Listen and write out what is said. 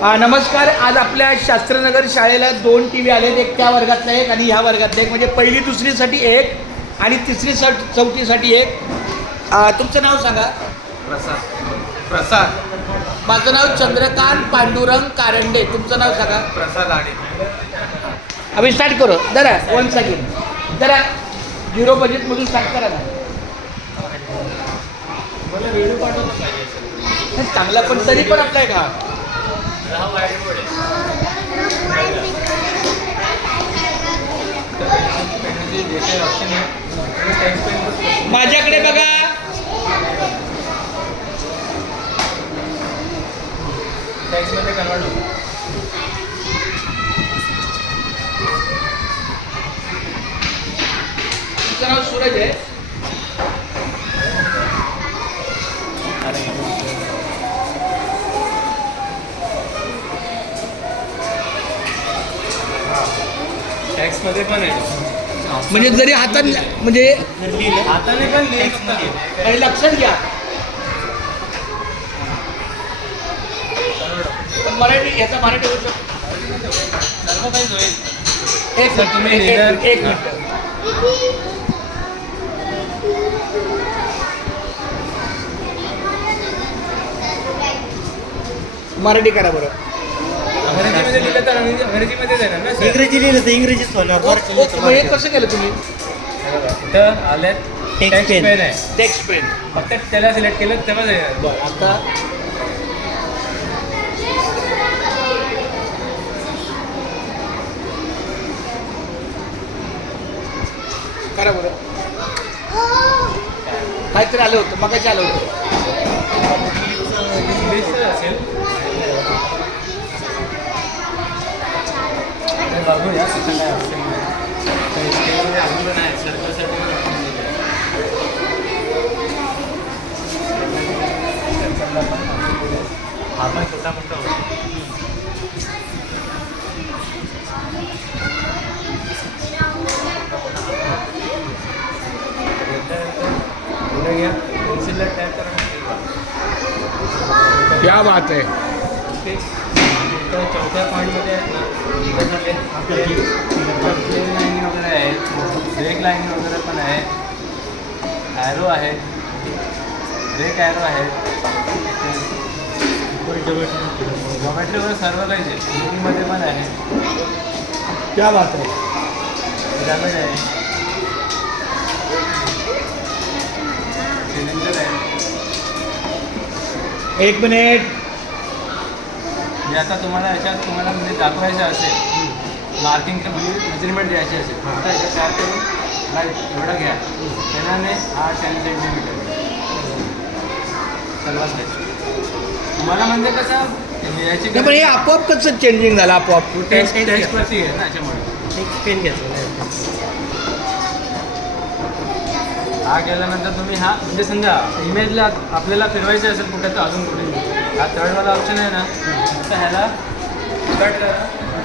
नमस्कार. आज आपल्या शास्त्रनगर शाळेला 2 TV आलेत. एक त्या वर्गातला एक आणि ह्या वर्गातला एक, म्हणजे पहिली दुसरीसाठी एक आणि तिसरी चौथीसाठी एक. तुमचं नाव सांगा. प्रसाद. माझं नाव चंद्रकांत पांडुरंग कारंडे. तुमचं नाव सांगा. प्रसाद आडे. आम्ही स्टार्ट करू. जरा 1 सेकंड. जरा 0 बजेटमधून स्टार्ट करा ना. मला व्हिडिओ पाठवतो पाहिजे. चांगला पण तरी पण आपला एक माझ्याकडे बघा. टॅक्समध्ये कन्वर्ट होतो. तुमचं नाव सूरज आहे. टॅक्समध्ये पण आहे. म्हणजे जरी हातात म्हणजे हाताने पण लिहिलं. लक्षात घ्या. मराठी याचा मराठी होऊ शकतो. सर्व काही होईल. एक सर, तुम्ही एक मिनिट. मराठी करा बरं. अंग्रेजीमध्ये लिहिलं तर अंग्रेजीमध्येच येणार ना. इंग्रजी लिहिलं तर इंग्रजीच होणार. हे कसं केलं तुम्ही. इथं आल्यात टेक्स्ट पेन आहे. Text pen. फक्त त्याला सिलेक्ट केलं तेव्हाच येणार. बरं. आता करा बरं. काहीतरी आलं होतं मगाशी आलं होतं. इंग्लिशचं असेल. बघूया तिथं काय असेल. अजून नाही सर्कलसाठी हा पण छोटा मोठा होतो. पुढे घ्या. पेन्सिलला टॅप करा. क्या बात आहे. ते चौथ्या पॉईंटमध्ये आहेत ना, त्याच्यामध्ये आपले प्लेन लाईन वगैरे आहेत, ब्रेक लाईन वगैरे पण आहे, ॲरो आहे, ब्रेक ॲरो आहे, जॉमेट्री वगैरे सर्व काहीच आहे. हिंदीमध्ये पण आहे. क्या बात आहे. डॅमेज आहे. सिलेंडर आहे. 1 मिनिट. जे आता तुम्हाला म्हणजे दाखवायचं असेल, मार्किंगचं म्हणजे मेजरमेंट द्यायची असेल, फक्त याचं तयार करून एवढं घ्या. पेनाने 8-10 सेंटीमीटर सर्वात बेस्ट. तुम्हाला म्हणजे कसं याची नाही पण हे आपोआप कसं चेंजिंग झालं आपोआप. टेक्स्टवरती आहे ना, त्याच्यामुळे टेक्स्ट पेन घेतलं. हा केल्यानंतर तुम्ही हा म्हणजे समजा इमेजला आपल्याला फिरवायचं असेल कुठे तर अजून कुठे, हा थर्डवाला ऑप्शन आहे ना, तर ह्याला कट करा.